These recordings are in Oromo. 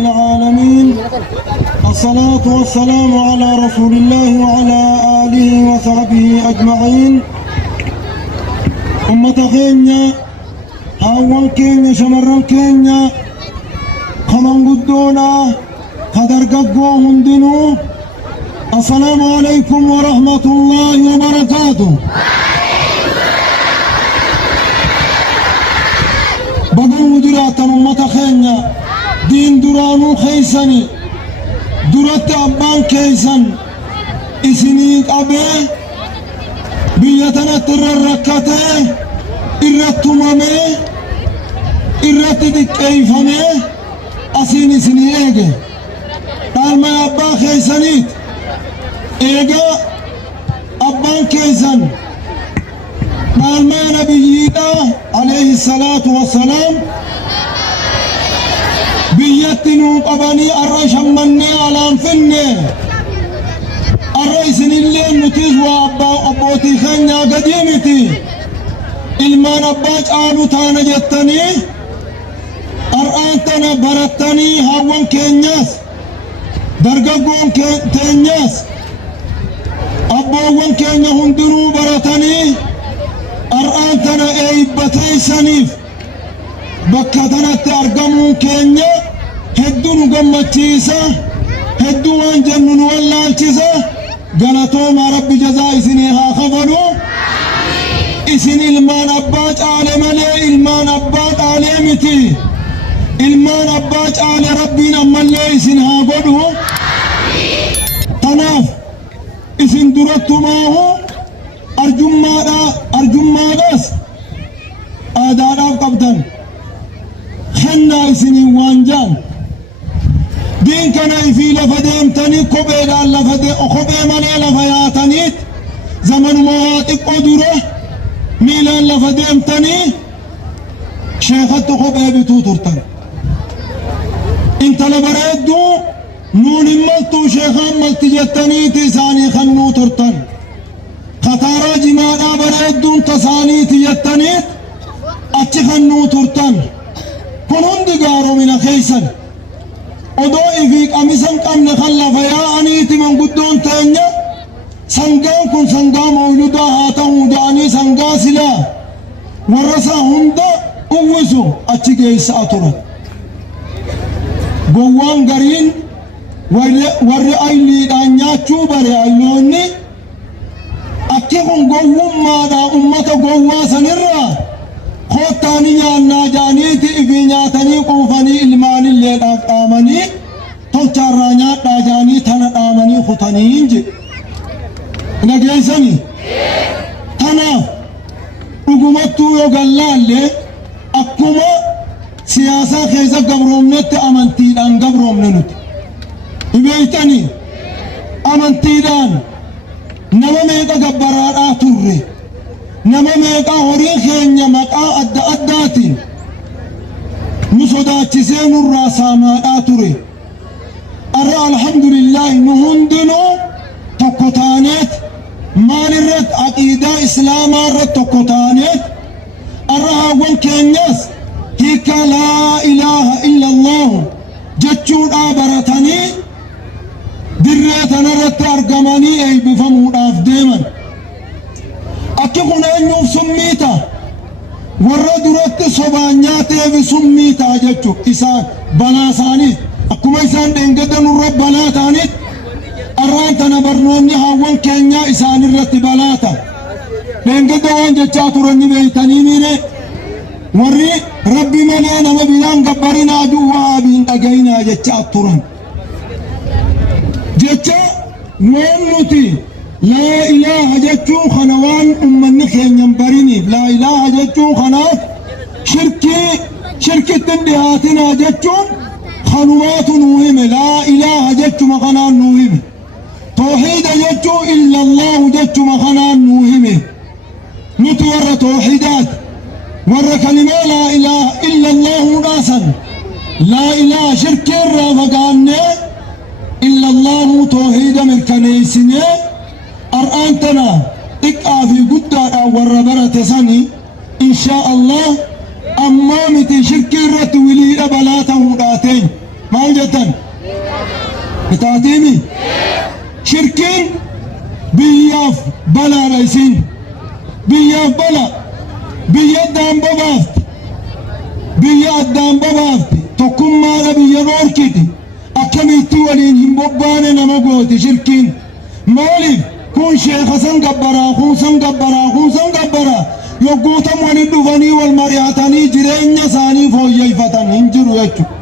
العالمين. الصلاة والسلام على رسول الله وعلى آله وصحبه أجمعين. أمة كينيا هاوان كينيا شمران كينيا خمان قدونا خدرققو هندنو. السلام عليكم ورحمة الله وبركاته. بدن مديرات أمة كينيا دين درانو خيساني درات أبان كيسان إسنيك أبي بيتنا ترركته إرتمامي إرتدك كيفامي أسين إسني إيجي قال ما أبان خيسانيت إيجا أبان كيسان قال ما نبينا عليه الصلاة والسلام بيتنو قباني الرئيس مني على انفني الرئيس اللي نتيز وابوتي خنيا قديمتي المان اباج آلو تانا جتني ارآنتنا برتني هاوان كينياس درقاقون تينياس ابوان كينيا هندنو برتني ارآنتنا ايبتي سنيف بكتنا تارقمون كينيا هدون قمتشيسا هدو وان جنون واللالشيسا قالتو ما رب جزاء سنيها خفلو اسن المان أباج آل ملي المان أباج آل متي المان أباج آل ربنا ملي اسنها قدو تناف اسن درتو ماهو أرجم داس آداراب قبطن خنا اسني وانجان دين كان في لفديم تاني كوبي دال لفدي أخوبي مالي لفياتانيت زمن مواتق قدره ميلان لفديم تاني شيخت خوبي بتوترتان انت لبريدو نون ملتو شيخان ملتي جتاني تساني خنو ترتان خطارا جمالا بريدو تساني تجتانيت اتش خنو ترتان كنون دقارو من خيسان odoo ifiik amisan qabne khallafa yaa'aniiti manguddoon teenya sangaan kun sangaa mawludaa haa ta'uu jedhanii sangaa silaa warra isaa hunda uwwisu achi geessaa turan. Gowwaan gariin warri ayliidhaan nyaachuu bare ayloonni akki kun gowwummaadhaan ummata gowwaa sanirraa koottaani nyaannaa jaaniiti ifii nyaatanii quufanii ilmaanillee dhaamanii tolchaarraa nyaadhaa jaanii tana dhaamanii kutanii inje nageessanii tanaaf dhugumattuu yoo gallaallee akkuma siyaasaa keessa gabroomnetti amantiidhaan gabroomne nuti hibeeytanii amantiidhaan nama meeqa gabbaraadhaa turre nama meeqa horii keenya maqaa adda addaatiin nu sodaachisee nurraa saamaadhaa ture. Arra alhamdulillah nu hundinuu tokko taaneet maal irratti aqiidaa islaamaa irratti tokko taaneet arra haawwan keenyas hiika laa ilaaha illa allah jechuudhaa baratanii dirree tanarratti argamanii eebbifamuudhaaf deeman. Akki kun eenyuuf summiita warra duratti sobaan nyaateef summiita jechuun isaan balaa isaanii akkuma isaan dheengadda nurra balaa ta'aniit arraan tana barnoonni haawwan keenyaa isaan irratti balaa ta'a. Dheengadda waan jechaa turan ni beeytanii miire warri rabbi malee nama biraan gabbarinaa duwwaa abiin dhagayinaa jechaa turan. Jecha waan nuti لا إله جتشو خنوان أمني خينيان بريني لا إله جتشو خناف شركة تندهاتنا جتشو خنوات نوهم لا إله جتشو مخنان نوهم توحيد جتشو إلا الله جتشو مخنان نوهم نتور توحيدات ور كلمة لا إله إلا الله ناسا لا إله شركة رافقاني إلا الله توحيد من كنيسني أرأنتنا إكافي قدّا وربرة سني إن شاء الله أمامتي شركة رتولي بلاته داتين maal jettan bitaatiimi shirkiin biyyaaf balaadha isin biyyaaf bala biyya addaan babaafti biyya addaan babaafti tokkummaadha biyya dhoorkiti akkamitti waliin hin bobbaane nama gooti shirkiin maaliif kun sheekha san gabbaraa kun san gabbaraa kun san gabbaraa yogguutam waliin dhufanii wal mari'atanii jireenya isaanii fooyyeffatan hin jiru jechuudha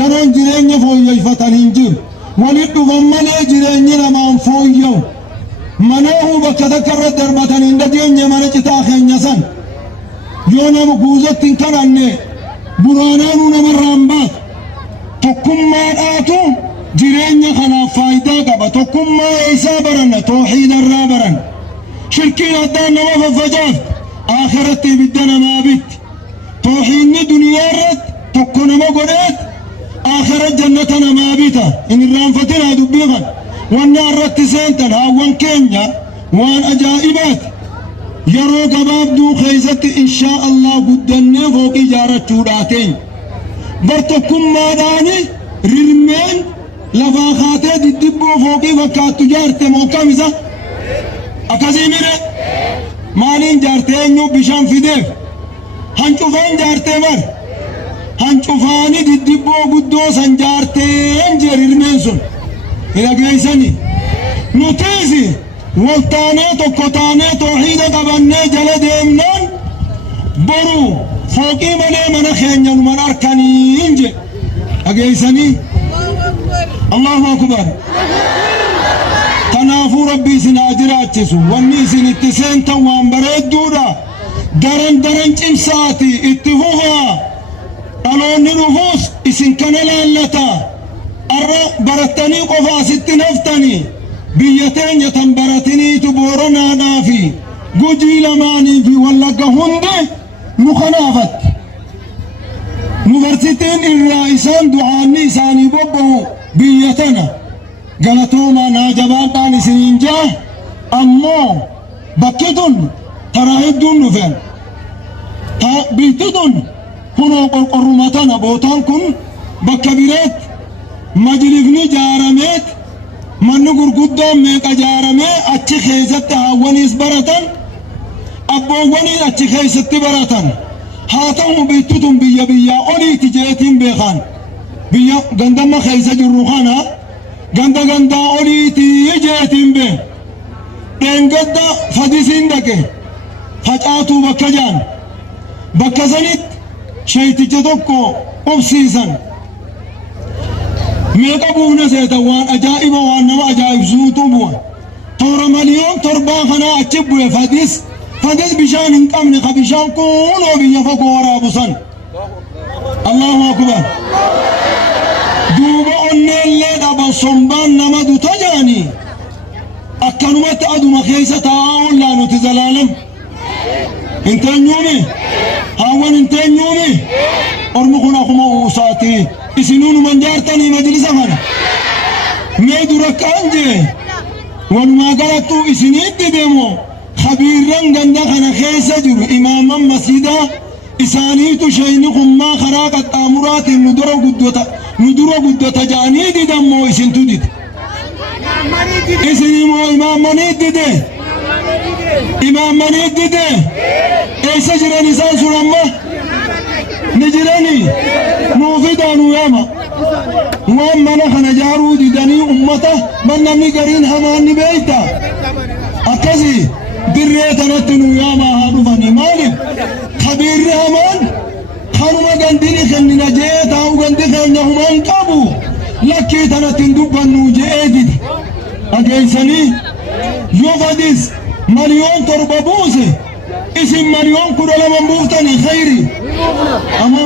yeroon jireenya fooyyeffatan hin jiru waliin dhufan malee jireenyi namaan fooyya'u manaahu bakka takka irra darbatan hin dhageenye mana citaa keenya san yoo nama guuzatti hin kadhanne buraanaanuu namarraan baatu tokkummaadhaatu jireenya kanaaf faayidaa qaba tokkummaa isaa baranna tooxiidarraa baran shirkiin addaan nama faffacaafti akhiratti ibidda namaa bitti tooxiinni duniyaa irratti tokko nama godheet akhirat jannata namaa bita hin irraanfatinaa dubbii kan wanni irratti seentan haawwan keenya waan ajaa'ibaati yeroo gabaabduu keessatti inshaa Allah guddannee fooqii ijaarrachuudhaa teenya bar tokkummaadhaani rirmeen lafaa kaatee diddibboo fooqii fakkaattu jaarte mookamisa akkasii mire maaliin jaarte eenyu bishaan fideef hancufaan jaarte bar hancufaani diddibboo guddoo san jaarteen jee rirmeen sun hidhageeysani nutiisi waltaanee tokko taanee tooxiida qabannee jala deemnaan boru fooqii malee mana keenya numan arkaniin je dhageeysanii Allahu akbar tanaafuu rabbii isin haa jiraachisu wanni isin itti seentan waan bareedduudha daran cimsaati itti fufaa dhaloonni dhufuus isin kana laallata arra barattanii qofa asitti naftanii biyya teenya tan baratiniitu Booranaadhaa fi Gujii lamaanii fi Wallagga hunde nu kanaafatti nu barsiitiin irraa isaan du'aanni isaanii bobba'u biyya tana galatooma naa jabaadhaan isiniin jaa ammoo bakki tun taraa hedduun dhufen biyyi tun kunoo qorqorruma tana bootaan kun bakka bireetti majlifni jaarameet manni gurguddoon meeqa jaaramee achi keessatti haawwaniis baratan abboowwaniin achi keessatti baratan haa ta'u biyyi tun biyya oliiti jeetiin beekan biyya gandamma keessa jirru kana gandaa oliiti jeetiin bee dheengadda fadisiin dhaqe facaatuu bakka jaan bakka sanitti sheeyticha tokko qubsiisan meeqa buufna seetan waan ajaa'iba waan nama ajaa'ibsuutu bu'a toora miliyoon torbaa kanaa achi bu'e fadis bishaan hin qabne ka bishaan kunoo biyya fagoo waraabu san Allahu akbar duuba onneellee dhaban sombaan nama duta jaanii akkanumatti aduma keessa taa'aa ollaa nuti zalaalam hin teenyuumi haawwan hin teenyuumi ormi kun akkuma uusaati isinuu numan jaartanii majlisa kana mee dura kaan jee walumaa galattuu isiniitti deemo khabiirran ganda kana keessa jiru imaaman masjidaa isaaniitu sheeyni kummaa karaa qaxxaamuraatiin nu dura guddata ja'anii didammoo isintu dide isinimoo imaamanii dide eessa jiran isaan sun amma ni jirani nuufidaa nu yaama waan mana kana jaaruu didanii ummata man namni gariin hamaan ni beeyta akkasii dirree kanatti nu yaama haa dhufani maaliif khabiirri hamaan kanuma gandini kennina jee taa'u gandi keenya humaan qabu lakkii tanatti hin dubbannu jee dide dhageeysanii yoo fadis miliyoon torba buuse isin miliyoon 12 buuftanii khayri ama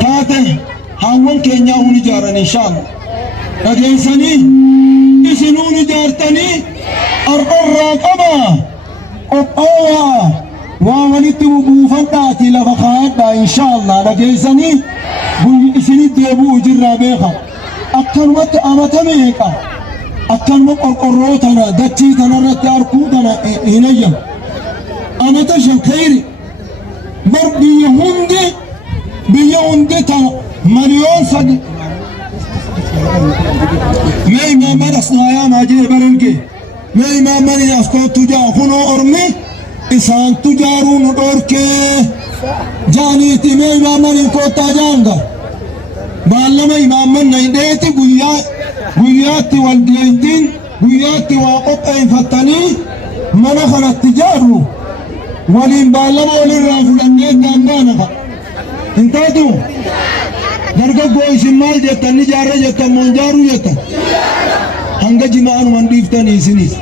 taate haawwan keenyaa hun ijaaran inshaalla dhageeysanii isinuu ijaartanii ar'arraa qaba qophaa'aa waa walitti buufadhaati lafa kaa'adhaa inshaalla dhageeysanii guyyi isinit deebi'u jirraa beeka akkanumatti amata meeqa akkanuma qorqorroo tana dachii tanarratti arkuu tana hin ayyamu amata shan khayri بر بيهندي تا مليون صد ما إمام أصنايا ناجي برنكي ما إمام أسكت تجا خنو أرمي إنسان تجارون أوركي جانيتي ما إمام كوتا جانغا بالما إمام نيديتي guyyaatti wal geeytiin guyyaatti waa qopheeffatanii mana kanatti ijaarru waliin baallama walirraa fudhannee gaambaanafa hin taatu dargaggoo isin maal jettan ijaarra jettan moo ijaaruu jettan hanga jimaanuman dhiiftanii isinis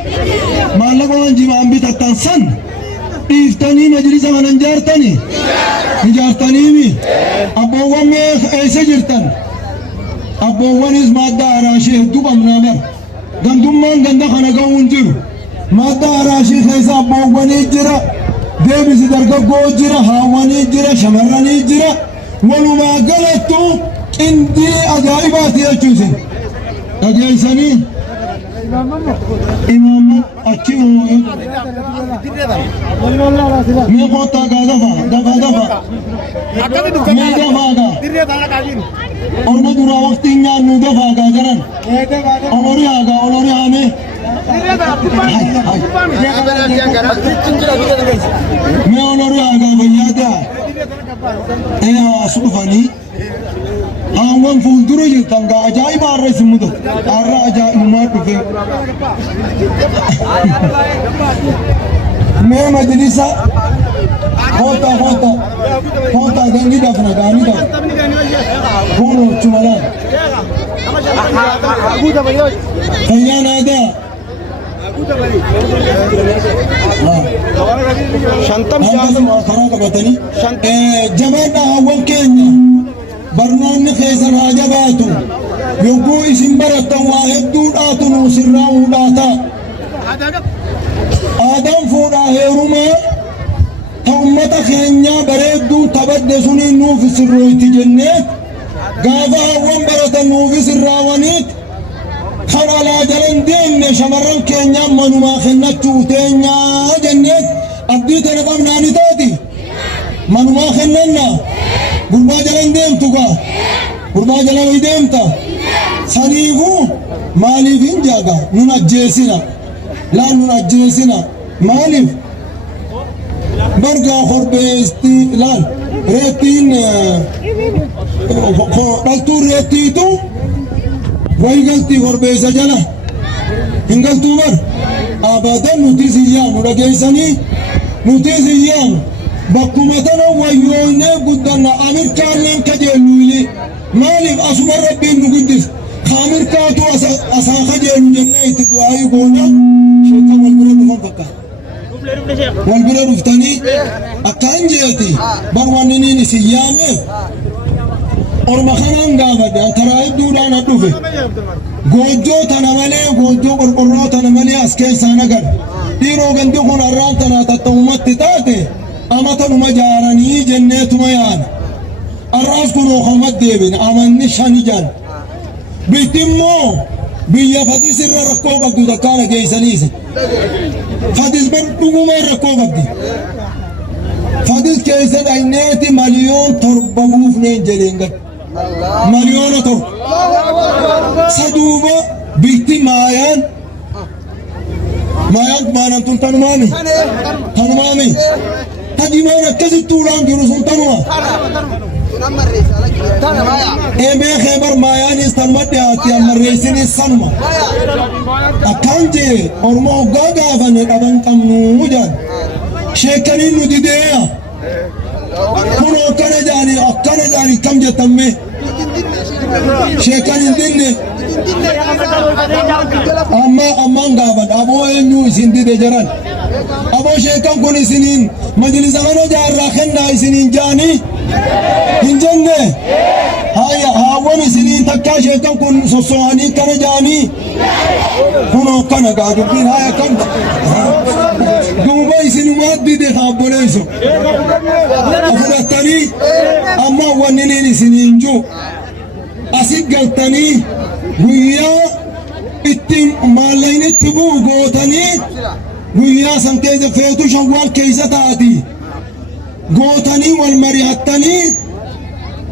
maallaqa waan jimaan bitattan san dhiiftanii majlisa kana ijaartaniimi abboowwan mee eessa jirtan abboowwanis madda araashii hedduu qabnaa bar gandummaan ganda kana ga'uun jiru madda araashii keessa abboowwanii jira deebisi dargaggoo jira haawwanii jira shamarranii jira walumaa galattu qindii ajaa'ibaati jechuusin dhageessanii imaamma achi mee kottaa gaagafa mee gafaaga orma dura waqtiin nyaannu gafaagaa jiran olori haame mee olori haagaa fayyaadaa as dhufanii haawwan fuuldura jirtan gaa ajaa'iba har'a isin mudatu har'a ajaa'ibumaa dhufe mee majlisa kota gangi dafna gani daf kuno chumalan kayyan ada shantam jaazam khara ka batani jamana hawan kenya barnoonni keessan haa jabaatu yogguu isin barattan waa hedduudhaatu nuu sirraa fuudhaata aadaan fuudhaa heerumaa ta ummata keenyaa bareedduu tabadde sunii nuuf sirrooyti jenneet gaafa hawwan baratan nuufi sirraawaniit kan alaa jalan deemne shamarran keenyaa manumaa kennachuu teenyaa jenneet abdii tana qabnaani taati manumaa kennanna gurbaa jalan deemtu gaa gurbaa jalan way deemta saniifuu maaliif hin jaaga nun ajjeesina laan nun ajjeesina maaliif bargaa korbeesti laan reettiin dhaltuu reettiitu way galtii korbeessa jala hin galtuu bar abadan nuti siyyaanu dhageessanii nuti siyyaanu bakkuma tana wayyoonee guddanna amirkaalleen kajeelluuli maaliif asuma rabbiin nu guddis ka amirkaatu asaa kajeelu jennee itti du'aayi goona sheekan wal bira dhufan fakkaata wal bira dhuftanii akkaan jeeti bar wanni niin isin yaame orma kanaan gaafadhe karaa hedduudhaan dhufe goojjoo tana malee goojjoo qorqorroo tana malee as keessaan agar dhiiroo gandi kun har'aan tanaa tatta'umatti taate amatanuma jaaranii jenneetuma yaana arraas kunoo kamad deebine amanni shani jaan bittimmoo biyya fadis irra rakkoo qabdu takkaana geeysaniise fadis bar dhugumaa rakkoo qabdi fadis keessa dhayneeti maliyoon torba buufneen jedheen gad maliyoona torba saduuba bitti maayaan maanantun tanumaami tajimaan akkasittuudhaan jiru sun tanuma eebee keebar maayaanis tanuma dhiyaatti ammarreessinis sanuma akkaan jee orma hoggaa gaafane dhaban qabnuu jaan sheekaniin nu dideeya kun akkana jaanii kam jettamme sheekan hin dinne ammaan gaafan aboo eenyuu isin dide jaran aboo sheekan kun isiniin majlisa kana jaarraa kennaa isiniin jaanii hin jenne haya haawwan isiniin takkaa sheekan kun sosso'anii kana jaanii kunoo kana gaa dubbiin haya kan duuba isinumaat dide haabboleeyso fudhattanii amma wanniniin isiniin juu asit galtanii guyyaa ittiin maallaynitti bu'u gootanii guyyaa san keessa feetu shawwaal keessa taati قوتني والمريحتني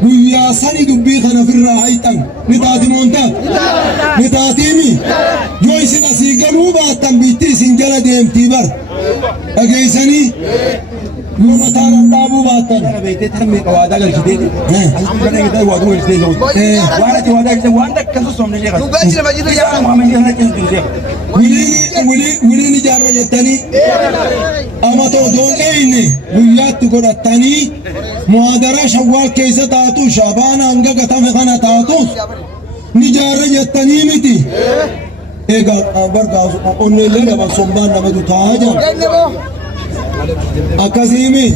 ويا سني دبي خنا في الراحيتن نتاتي مونتا نتاتيمي جويسن أسيقلوا باتن بيتي سنجل ديم تيبر أجيسني يوم تارا دابو باتن أنا بيتي ترمي قوادا قال كده أنا كده وادو قال كده وانا توادا كده وانا كسر من اللي غير يا ما من هنا كده وليني جارة يتاني أما تودون إيني ويات تقول التاني مهادرة شوال كيسة تاتو شابانا أنجا قتام خانا تاتو نجارة يتاني متي إيقا برقا أني لنا بصنبان نمدو تاجا أكاسيمي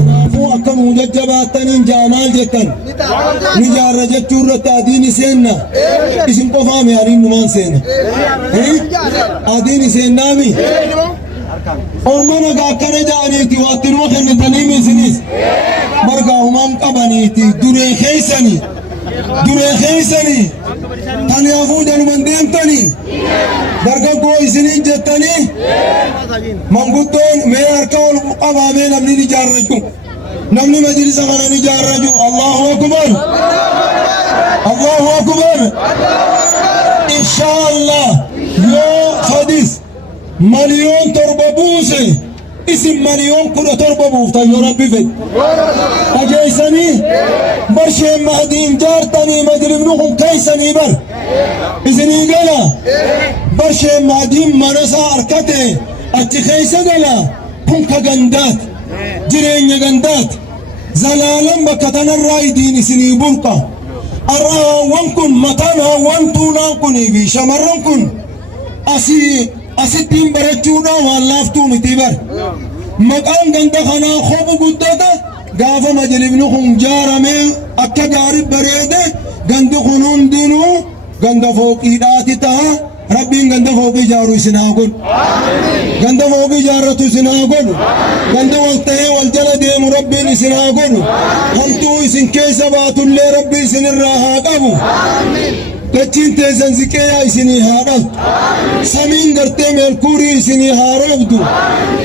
أنافو أكا مججباتن جامال جتن نجارة جتشورة تاديني سينا اسم قفامي يعني نمان سينا آديني سينا مي أرمانا قاكنا جانيتي واتنو خنتني مسنيس مرقا همام قبانيتي دوري خيساني تاني أفو جانو من ديمتاني درقا قوي سنين جتاني منقودون مي أركاول قبامي نمني نجار رجو نمني مجلس غنا نجار رجو الله أكبر الله أكبر إن شاء الله يو فديس مليون تربة بوسي اسم مليون كنا تربة بوفتا يا ربي فد أجيسني برشي مهدين جارتني مدرب نوخم كيسني بر إذني قلا برشي مهدين منسا أركته أتخيسة قلا كنك غندات جرين غندات زلالم بكتنا الرايدين سني بلقا أرى وانكن متانا وانتونا كني في شمرنكن أسيتين برجونا واللافتو متبر مقام غندا خنا خوب قدتا غافا مجلبنو خم جارمي أكا غارب بريده غندا خنون دينو غندا فوقي داتي تها ربين غندا فوقي جارو سناغون غندا فوقي جارتو سناغون غندا وقته والجلا ديم ربين سناغون همتو اسن كيسا باتو اللي ربي سن الراها قبو كتشين تيزن زكيا اسني هارب سمين غرتي ملكوري اسني هاربدو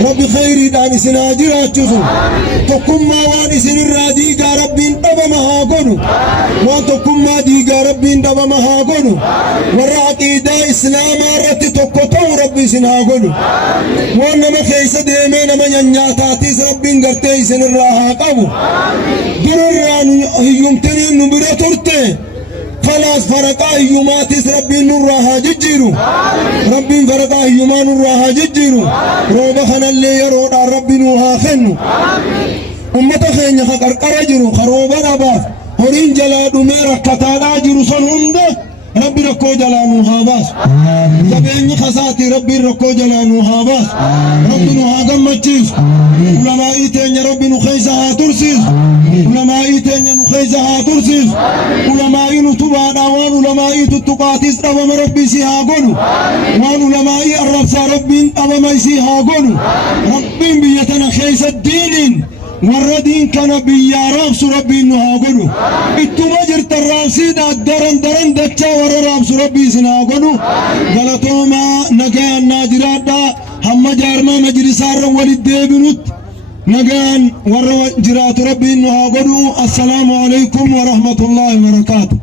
ربي خيري داني سناجرا تشوفو تكم ما واني سن الرادي ربين دبا مهاغونو وان تكم ما دي ربين دبا مهاغونو وراقي دا اسلام رتي تكوتو ربي سناغونو وان نما خيسه ديمه نما نياتاتيس ربين غرتي سن الراها قبو درران يومتني نبره ترتي خلاص فرقا يوماتس ربي نورها ججيرو ربي فرقا يوما نورها ججيرو روبا خنا اللي يرود ربي نوها خنو أمتا خينيا خقرقر جيرو خروبا نباف هورين جلا دمير كتانا جيرو سن هنده ربي ركو جلا نوها باس جبيني خساتي ربي ركو جلا نوها باس ربي نوها قمتشيس علماء تانيا ربي نخيزها ترسيس علماء تانيا نخيزها ترسيس علماء نتبع وان علماء تتقاتيس ربما ربي سيها قنو وان علماء الربسا ربي أبما سيها قنو ربي بيتنا خيس الدين والردين كان بيا رابس ربي نها قنو اتما جرت الرابسي دا درن دچا ور رابس ربي سنا قنو غلطوما نگان ناجرات دا هم جارما مجلسار ولد ديبنوت نجان ور جرات ربي إنها قدو. السلام عليكم ورحمة الله وبركاته.